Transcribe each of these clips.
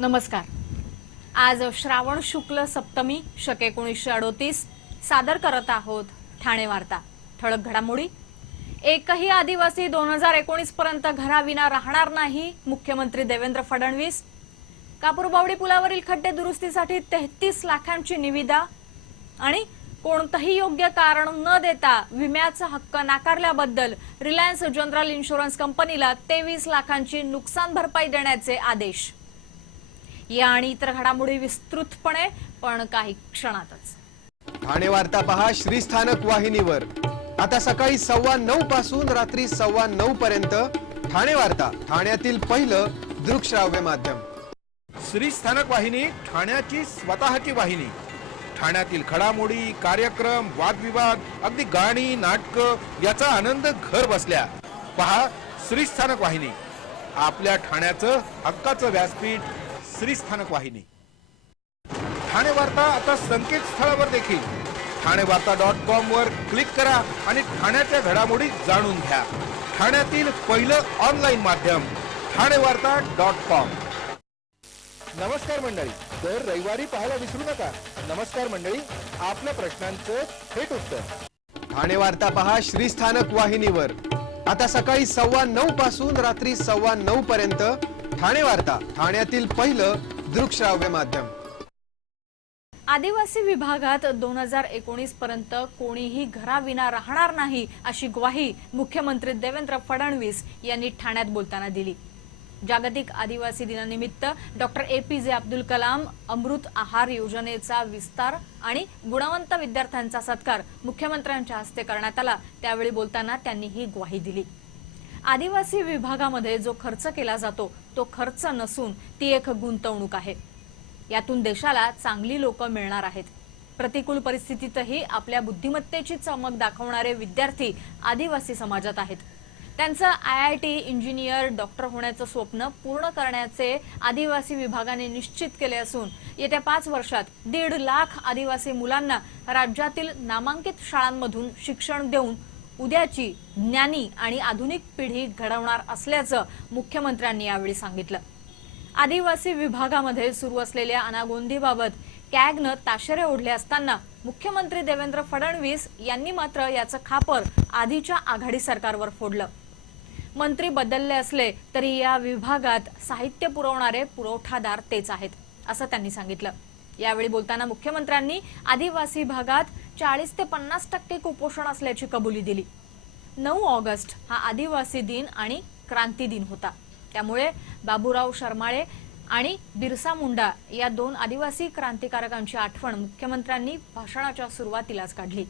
नमस्कार। आज श्रावण शुक्ल सप्तमी शक 1938 सादर करत आहोत ठाणे वार्ता। ठळक घडामोडी। एकही आदिवासी 2019 पर्यंत घराविना राहणार नाही, मुख्यमंत्री देवेंद्र फडणवीस। कापूरबावडी पुलावरील खड्डे दुरुस्तीसाठी 33 लाखांची निविदा आणि कोणतेही योग्य कारण न देता विम्याचा हक्क नाकारल्याबद्दल रिलायन्स जनरल इन्शुरन्स कंपनीला 23 लाखांची नुकसान भरपाई देण्याचे आदेश। या आणि इतर घडामोडी विस्तृतपणे पण काही क्षणातच। ठाणे वार्ता पहा श्रीस्थानक वाहिनीवर। आता सकाळी 9:15 पासून रात्री 9:15 पर्यंत ठाणे वार्ता, ठाण्यातील पहिलं दृकश्राव्य माध्यम। श्रीस्थानक वाहिनी ठाण्याची स्वतःची वाहिनी। ठाण्यातील घडामोडी, कार्यक्रम, वादविवाद, अगदी गाणी, नाटक याचा आनंद घर बसल्या पहा श्रीस्थानक वाहिनी। आपल्या ठाण्याचं हक्काचं व्यासपीठ श्रीस्थानक वाहिनी। ठाणे वार्ता आता संकेतस्थळावर देखील ठाणेवार्ता.com वर क्लिक करा आणि ठाण्याच्या घडामोडी जाणून घ्या। ठाण्यातील पहिलं ऑनलाईन माध्यम ठाणेवार्ता.com। नमस्कार मंडळी, दर रविवारी पाहायला विसरू नका। नमस्कार मंडळी, आपल्या प्रश्नांचं थेट उत्तर। ठाणे वार्ता पहा श्रीस्थानक वाहिनीवर। आता सकाळी 9:15 पासून रात्री 9:15 पर्यंत ठाणे वार्ता, ठाण्यातील पहिलं दृकश्राव्य माध्यम। आदिवासी विभागात 2019 पर्यंत कोणीही घराविना राहणार नाही अशी ग्वाही मुख्यमंत्री देवेंद्र फडणवीस यांनी ठाण्यात बोलताना दिली। जागतिक आदिवासी दिनानिमित्त डॉक्टर APJ अब्दुल कलाम अमृत आहार योजनेचा विस्तार आणि गुणवंत विद्यार्थ्यांचा सत्कार मुख्यमंत्र्यांच्या हस्ते करण्यात आला। त्यावेळी बोलताना त्यांनी ही ग्वाही दिली। आदिवासी विभागामध्ये जो खर्च केला जातो तो खर्च नसून ती एक गुंतवणूक आहे। यातून देशाला चांगली लोक मिळणार आहेत। प्रतिकूल परिस्थितीतही आपल्या बुद्धिमत्तेची चमक दाखवणारे विद्यार्थी आदिवासी समाजात आहेत। त्यांचं IIT इंजिनियर, डॉक्टर होण्याचं स्वप्न पूर्ण करण्याचे आदिवासी विभागाने निश्चित केले असून येत्या 5 वर्षात 1.5 लाख आदिवासी मुलांना राज्यातील नामांकित शाळांमधून शिक्षण देऊन उद्याची ज्ञानी आणि आधुनिक पिढी घडवणार असल्याचं मुख्यमंत्र्यांनी यावेळी सांगितलं। आदिवासी विभागामध्ये सुरू असलेल्या अनागोंदीबाबत कॅगनं ताशेरे ओढले असताना मुख्यमंत्री देवेंद्र फडणवीस यांनी मात्र याचं खापर आधीच्या आघाडी सरकारवर फोडलं। मंत्री बदलले असले तरी या विभागात साहित्य पुरवणारे पुरवठादार तेच आहेत असं त्यांनी सांगितलं। यावेळी बोलताना मुख्यमंत्र्यांनी आदिवासी भागात 40 ते 50% कुपोषण असल्याची कबुली दिली। 9 ऑगस्ट हा आदिवासी दिन आणि क्रांती दिन होता। त्यामुळे बाबूराव शर्माळे आणि बिरसा मुंडा या 2 आदिवासी क्रांतिकारकांची आठवण मुख्यमंत्र्यांनी भाषणाच्या सुरुवातीलाच काढली।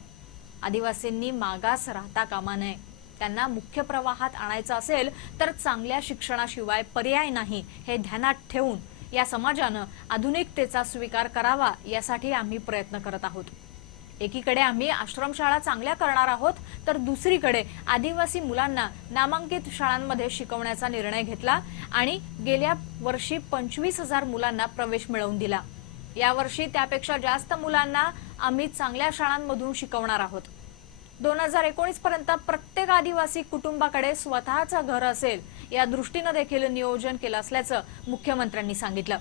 आदिवासींनी मागास राहता कामा नये, त्यांना मुख्य प्रवाहात आणायचं असेल तर चांगल्या शिक्षणाशिवाय पर्याय नाही हे ध्यानात ठेवून या समाजानं आधुनिकतेचा स्वीकार करावा यासाठी आम्ही प्रयत्न करत आहोत। एकीकडे आम्ही आश्रमशाळा चांगल्या करणार आहोत तर दुसरीकडे आदिवासी मुलांना नामांकित शाळांमध्ये शिकवण्याचा निर्णय घेतला आणि गेल्या वर्षी 25,000 मुलांना प्रवेश मिळवून दिला। यावर्षी त्यापेक्षा जास्त मुलांना आम्ही चांगल्या शाळांमधून शिकवणार आहोत। 2019 पर्यंत प्रत्येक आदिवासी कुटुंबाकडे स्वतःचं घर असेल या दृष्टीने देखील नियोजन केलं असल्याचं मुख्यमंत्र्यांनी सांगितलं।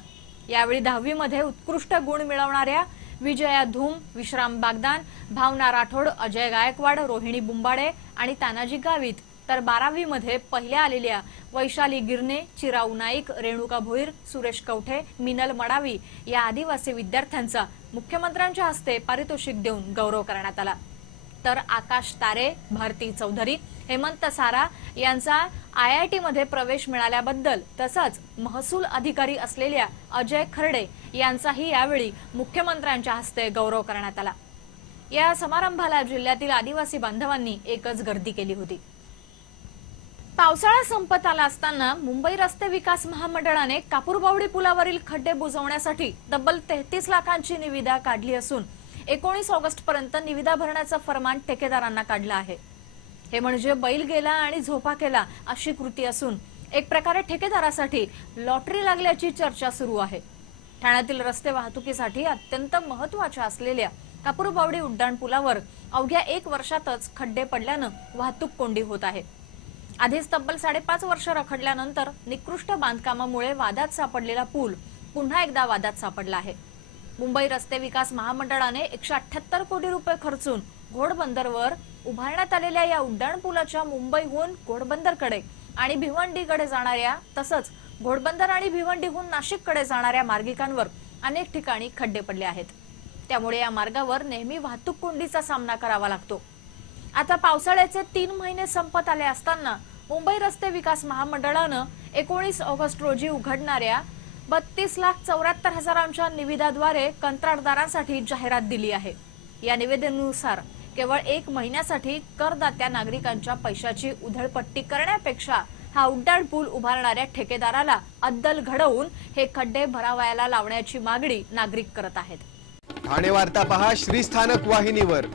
यावेळी 10वी मध्ये उत्कृष्ट गुण मिळवणाऱ्या विजया धूम, विश्राम बागदान, भावना राठोड, अजय गायकवाड, रोहिणी बुंबाडे आणि तानाजी गावित तर 12वी मध्ये पहिल्या आलेल्या वैशाली गिरणे, चिराऊ नाईक, रेणुका भोईर, सुरेश कवठे, मिनल मडावी या आदिवासी विद्यार्थ्यांचा मुख्यमंत्र्यांच्या हस्ते पारितोषिक देऊन गौरव करण्यात आला। तर आकाश तारे, भारती चौधरी, हेमंत सारा यांचा IIT मध्ये प्रवेश मिळाल्याबद्दल तसंच महसूल अधिकारी असलेल्या अजय खर्डे यांचाही यावेळी मुख्यमंत्र्यांच्या हस्ते गौरव करण्यात आला। या समारंभाला जिल्ह्यातील आदिवासी बांधवांनी एकच गर्दी केली होती। पावसाळा संपत आला असताना मुंबई रस्ते विकास महामंडळाने कापूरबावडी पुलावरील खड्डे बुजवण्यासाठी तब्बल 33 लाखांची निविदा काढली असून 19 ऑगस्ट पर्यंत निविदा भरण्याचं फरमान ठेकेदारांना काढलं आहे। हे म्हणजे बैल गेला आणि झोपा केला अशी कृती असून एक प्रकारे ठेकेदारासाठी लॉटरी लागल्याची चर्चा सुरू आहे। ठाण्यातील रस्ते वाहतुकीसाठी अत्यंत महत्त्वाच्या असलेल्या कापूरबावडी उड्डाण पुलावर अवघ्या 1 वर्षातच खड्डे पडल्यानं वाहतूक कोंडी होत आहे। आधीच तब्बल 5.5 वर्ष रखडल्यानंतर निकृष्ट बांधकामामुळे वादात सापडलेला पूल पुन्हा एकदा वादात सापडला आहे। मुंबई रस्ते विकास महामंडळाने 178 कोटी रुपये खर्चून घोडबंदरवर उभारण्यात आलेल्या या उड्डाणपुलाच्या मुंबईहून घोडबंदरकडे आणि भिवंडीकडे जाणाऱ्या तसंच घोडबंदर आणि भिवंडीहून नाशिककडे जाणाऱ्या मार्गिकांवर अनेक ठिकाणी खड्डे पडले आहेत। त्यामुळे या मार्गावर नेहमी वाहतूक कोंडीचा सामना करावा लागतो। आता पावसाळ्याचे 3 महिने संपत आले असताना मुंबई रस्ते विकास महामंडळानं 19 ऑगस्ट रोजी उघडणाऱ्या 32,74,000 निविदाद्वारे कंत्राटदारांसाठी जाहिरात दिली आहे। या निवेदनानुसार केवळ 1 महिन्यासाठी करदात्या नागरिकांच्या पैशाची उधळपट्टी करण्यापेक्षा हा उड्डाणपूल उभारणाऱ्या ठेकेदाराला अद्दल घडवून हे खड्डे भरावयाला लावण्याची मागणी नागरिक करत आहेत। ठाणे वार्ता पहा श्रीस्थानक वाहिनीवर।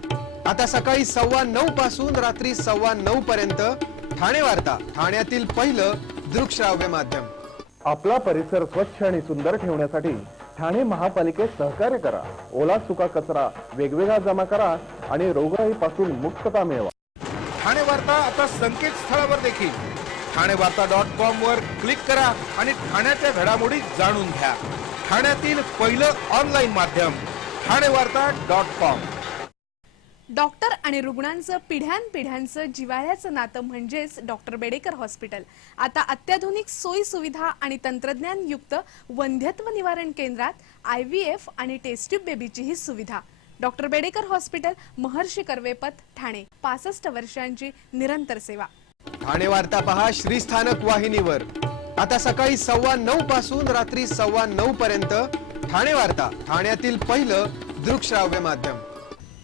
आता सकाळी 9:15 पासून रात्री 9:15 पर्यंत ठाणे वार्ता, ठाण्यातील पहिलं दृकश्राव्य माध्यम। आपला परिसर स्वच्छ आणि सुंदर ठेवण्यासाठी ठाणे महापालिकेत सहकार्य करा। ओला सुका कचरा वेगवेगळा जमा करा आणि रोगराईपासून मुक्तता मिळवा। ठाणे वार्ता आता संकेतस्थळावर देखील ठाणेवार्ता.com वर क्लिक करा आणि ठाण्याच्या घडामोडी जाणून घ्या। ठाण्यातील पहिलं ऑनलाईन माध्यम ठाणेवार्ता.com। डॉक्टर आणि रुग्णांचं पिढ्यानपिढ्यांचं जिव्हाळ्याचं नातं म्हणजेच डॉक्टर बेडेकर हॉस्पिटल। आता अत्याधुनिक सोयी सुविधा आणि तंत्रज्ञान युक्त वंध्यत्व निवारण केंद्रात IVF आणि टेस्ट ट्यूब बेबीचीही सुविधा। डॉक्टर बेडेकर हॉस्पिटल, महर्षी कर्वेपथ, ठाणे। 65 वर्षांची निरंतर सेवा। ठाणे वार्ता पहा श्रीस्थानक वाहिनीवर। आता सकाळी 9:15 पासून रात्री 9:15 पर्यंत ठाणे वार्ता, ठाण्यातील पहिलं दृकश्राव्य माध्यम।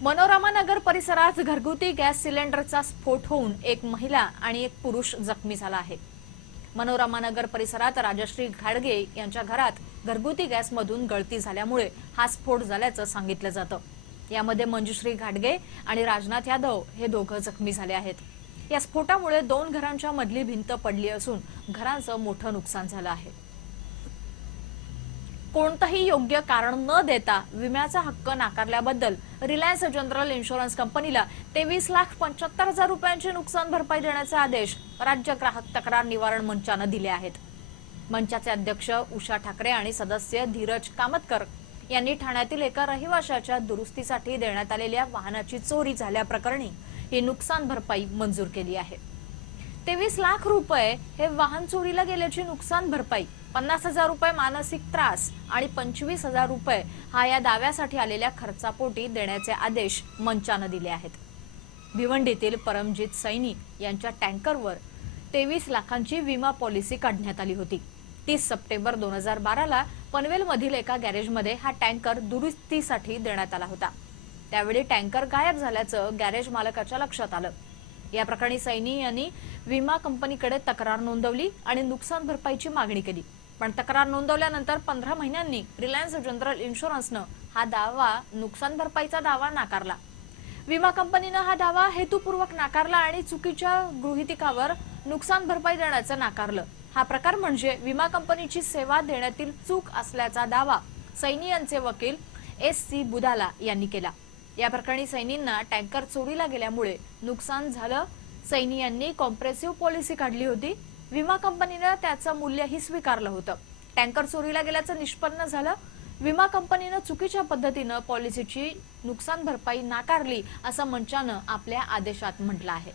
मनोरमा नगर परिसरात घरगुती गॅस सिलेंडरचा स्फोट होऊन एक महिला आणि एक पुरुष जखमी झाला आहे। मनोरमा नगर परिसरात राजश्री घाडगे यांच्या घरात घरगुती गॅसमधून गळती झाल्यामुळे हा स्फोट झाल्याचं सांगितलं जातं। यामध्ये मंजुश्री घाडगे आणि राजनाथ यादव हे दोघं जखमी झाले आहेत। या स्फोटामुळे 2 घरांच्या मधली भिंत पडली असून घरांचं मोठं नुकसान झालं आहे। कोणतंही योग्य कारण न देता विम्याचा हक्क नाकारल्याबद्दल रिलायन्स जनरल इन्शुरन्स कंपनीला 23,75,000 रुपयांची नुकसान भरपाई देण्याचे आदेश राज्य ग्राहक तक्रार निवारण मंचानं दिले आहेत। मंचाचे अध्यक्ष उषा ठाकरे आणि सदस्य धीरज कामतकर यांनी ठाण्यातील एका रहिवाशाच्या दुरुस्तीसाठी देण्यात आलेल्या वाहनाची चोरी झाल्याप्रकरणी ही नुकसान भरपाई मंजूर केली आहे। 23 लाख रुपये हे वाहन चोरीला गेल्याची नुकसान भरपाई, 50,000 रुपये मानसिक त्रास आणि 25,000 रुपये हा या दाव्यासाठी आलेल्या खर्चापोटी देण्याचे आदेश मंचानं दिले आहेत। भिवंडीतील परमजित सैनी यांच्या टँकरवर 23 लाखांची विमा पॉलिसी काढण्यात आली होती। 30 सप्टेंबर 2012 ला पनवेलमधील एका गॅरेजमध्ये हा टँकर दुरुस्तीसाठी देण्यात आला होता। त्यावेळी टँकर गायब झाल्याचं गॅरेज मालकाच्या लक्षात आलं। या प्रकरणी सैनी यांनी विमा कंपनीकडे तक्रार नोंदवली आणि नुकसान भरपाईची मागणी केली, पण तक्रार नोंदवल्यानंतर 15 महिन्यांनी रिलायन्स जनरल इन्शुरन्सनं हा दावा नुकसान भरपाईचा दावा नाकारला। विमा कंपनीनं हा दावा हेतुपूर्वक नाकारला आणि चुकीच्या गृहीतकावर नुकसान भरपाई देण्याचं नाकारलं। हा प्रकार म्हणजे विमा कंपनीची सेवा देण्यातील चूक असल्याचा दावा सैनी यांचे वकील SC बुदाला यांनी केला। या प्रकरणी सैनींना टँकर चोरीला गेल्यामुळे नुकसान झालं। सैनी यांनी कॉम्प्रेसिव्ह पॉलिसी काढली होती। विमा कंपनीने त्याचं मूल्यही स्वीकारलं होतं। टँकर चोरीला गेल्याचं निष्पन्न झालं। विमा कंपनीने चुकीच्या पद्धतीनं पॉलिसीची नुकसान भरपाई नाकारली असं मंचानं आपल्या आदेशात म्हटलं आहे।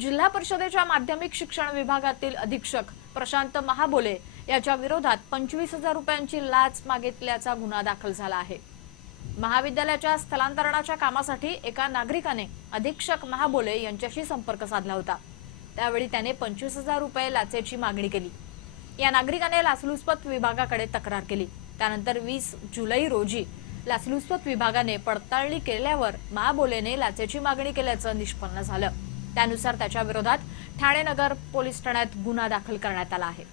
जिल्हा परिषदेच्या माध्यमिक शिक्षण विभागातील अधीक्षक प्रशांत महाबोले याच्या विरोधात 25,000 रुपयांची लाच मागितल्याचा गुन्हा दाखल झाला आहे। महाविद्यालयाच्या स्थलांतरणाच्या कामासाठी एका नागरिकाने अधीक्षक महाबोले यांच्याशी संपर्क साधला होता। त्यावेळी त्याने 25,000 रुपये लाचेची मागणी केली। या नागरिकाने लाचलुचपत विभागाकडे तक्रार केली। त्यानंतर 20 जुलै रोजी लाचलुचपत विभागाने पडताळणी केल्यावर महाबोलेने लाचेची मागणी केल्याचं निष्पन्न झालं। त्यानुसार त्याच्या विरोधात ठाणे नगर पोलीस ठाण्यात गुन्हा दाखल करण्यात आला आहे।